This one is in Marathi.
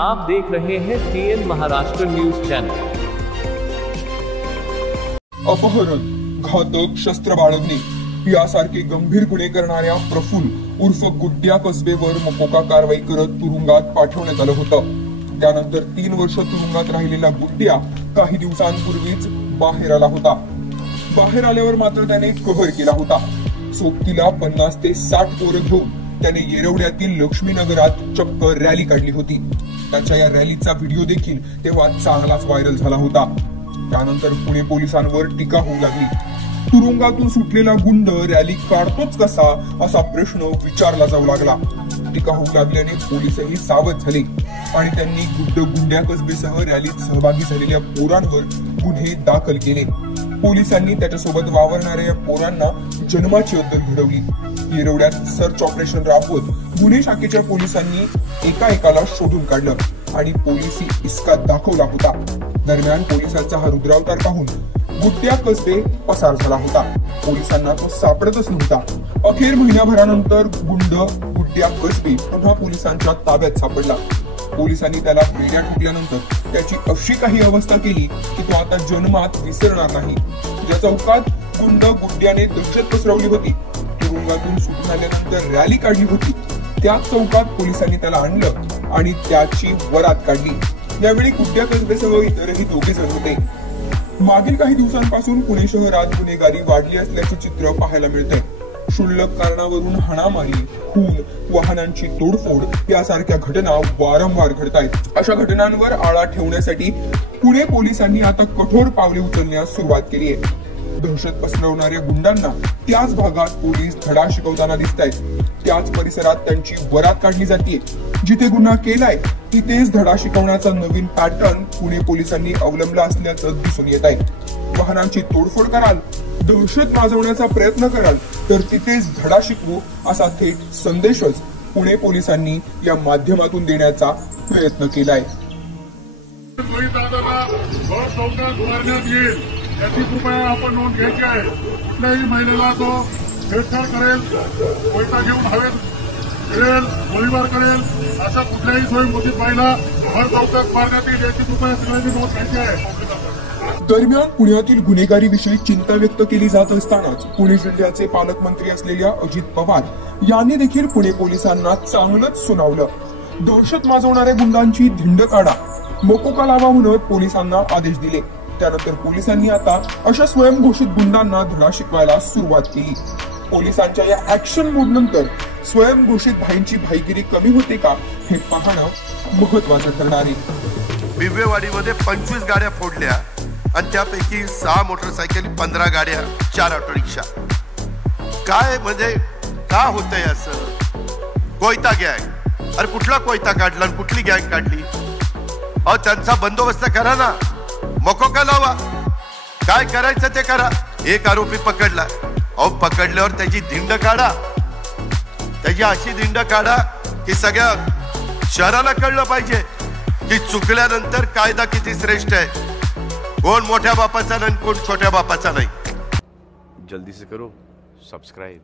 आप देख रहे हैं TN महाराष्ट्र न्यूज चैनल। अपहरण, घातक शस्त्र बाळगणे यासारखे गंभीर गुन्हे करणाऱ्या प्रफुल्ल उर्फ गुड्ड्या कसबेवर मकोका कारवाई करत तुरुंगात पाठवण्यात आलं होतं। त्यानंतर 3 वर्ष तुरुंगात राहिलेला गुड्ड्या काही दिवसांपूर्वीच बाहेर आला होता। बाहेर आल्यावर मात्र त्याने कहर केला होता। सोबतीला 50 ते 60 पोरं घेऊन त्याने येरवड्यातील लक्ष्मीनगरात चक्क रॅली काढली होती। त्याच्या या रॅलीचा व्हिडिओ देखील तेव्हा चांगलाच व्हायरल झाला होता। त्यानंतर पुणे पोलिसांवर टीका होऊ लागली। तुरुंगातून सुटलेला गुंड रॅली काढतोच कसा असा प्रश्न विचारला जाऊ लागला। टीका होऊ लागल्याने पोलीसही सावध झाले आणि त्यांनी गुड्ड्या कसबेसह रॅलीत सहभागी झालेल्या पोरांवर गुन्हे दाखल केले। पोलिसांनी त्याच्यासोबत वावरणाऱ्या या पोरांना जन्माची अद्दल घडवली। येरवड्यात सर्च ऑपरेशन राबवत गुन्हे शाखेच्या पोलिसांनी एकाला शोधून काढलं आणि पोलिसी इसका दाखवला होता। दरम्यान पोलिसांचा हा रुद्रावतार पाहून गुड्ड्या कसबे पसार झाला होता। पोलिसांना तो सापडतच नव्हता। अखेर महिन्याभरानंतर गुड्ड्या कसबे पुन्हा पोलिसांच्या ताब्यात सापडला। पोलिसांनी त्याला बेड्या ठोकल्यानंतर त्याची अशी काही अवस्था केली की तो आता जन्मात विसरणार नाही। ज्या चौकात गुड्ड्याने दहशत पसरवली होती, तुरुंगातून सुटून आल्यानंतर रॅली काढली होती, त्याच चौकात पोलिसांनी त्याला आणलं आणि त्याची वरात काढली। यावेळी गुड्ड्या कसबेसह इतरही 2 जण होते। मागील काही दिवसांपासून पुणे शहरात गुन्हेगारी वाढली असल्याचे चित्र पाहायला मिळतंय। क्षुल्लक कारणावरून हाणामारी, खून, वाहनांची तोडफोड यासारख्या घटना वारंवार घडतायत। अशा घटनांवर आळा ठेवण्यासाठी पुणे पोलिसांनी आता कठोर पावले उचलण्यास सुरुवात केली आहे। दहशत पसरवणाऱ्या गुंडांना त्याच भागात पोलीस धडा शिकवताना दिसतायत। त्याच परिसरात त्यांची वरात काढली जाते। जिथे गुन्हा केलाय तिथेच धडा शिकवण्याचा नवीन पॅटर्न पुणे पोलिसांनी अवलंबला असल्याचं दिसून येत आहे। वाहनांची तोडफोड कराल, दहशत माजवण्याचा प्रयत्न कराल तर तिथेच धडा शिकवू असा थेट संदेशच पुणे पोलिसांनी या माध्यमातून देण्याचा प्रयत्न केलाय। याची कृपया आपण नोंद घ्यायची आहे। कुठल्याही महिलेला तो छेडछाड करेल, कोयता घेऊन हवेत फिरेल, गोळीबार करेल अशा कुठल्याही स्वयंघोषित महिला भर चौकात मारण्यात येईल याची कृपया सगळ्यांनी नोंद घ्यायची आहे। दरम्यान पुण्यातील गुन्हेगारीविषयी चिंता व्यक्त केली जात असतानाच पुणे जिल्ह्याचे पालकमंत्री असलेल्या अजित पवार यांनी देखील पुणे पोलिसांना चांगलंच सुनावलं। दहशत माजवणाऱ्या गुंडांची धिंड काढा, मकोका लावा म्हणत पोलिसांना आदेश दिले। त्यानंतर पोलिसांनी आता अशा स्वयंघोषित गुंडांना धडा शिकवायला सुरुवात केली। पोलिसांच्या या ऍक्शन मोड नंतर स्वयंघोषित भाईंची भाईगिरी कमी होते का हे पाहणं महत्वाचं ठरणार आहे। बिबवेवाडीमध्ये 25 गाड्या फोडल्या आणि त्यापैकी 6 मोटरसायकली, 15 गाड्या, 4 ऑटो रिक्षा। काय म्हणजे का होतंय असं? कोयता गँग, अरे कुठला कोयता काढला आणि कुठली गँग काढली? अहो त्यांचा बंदोबस्त करा ना, मकोका लावा, काय करायचं ते करा। एक आरोपी पकडला, अहो पकडल्यावर त्याची धिंड काढा, त्याची अशी धिंड काढा की सगळ्या शहराला कळलं पाहिजे की चुकल्यानंतर कायदा किती श्रेष्ठ आहे, कोण मोठ्या बापाचा नाही, कोण छोट्या बापाचा नाही। जल्दी से करो सब्सक्राइब।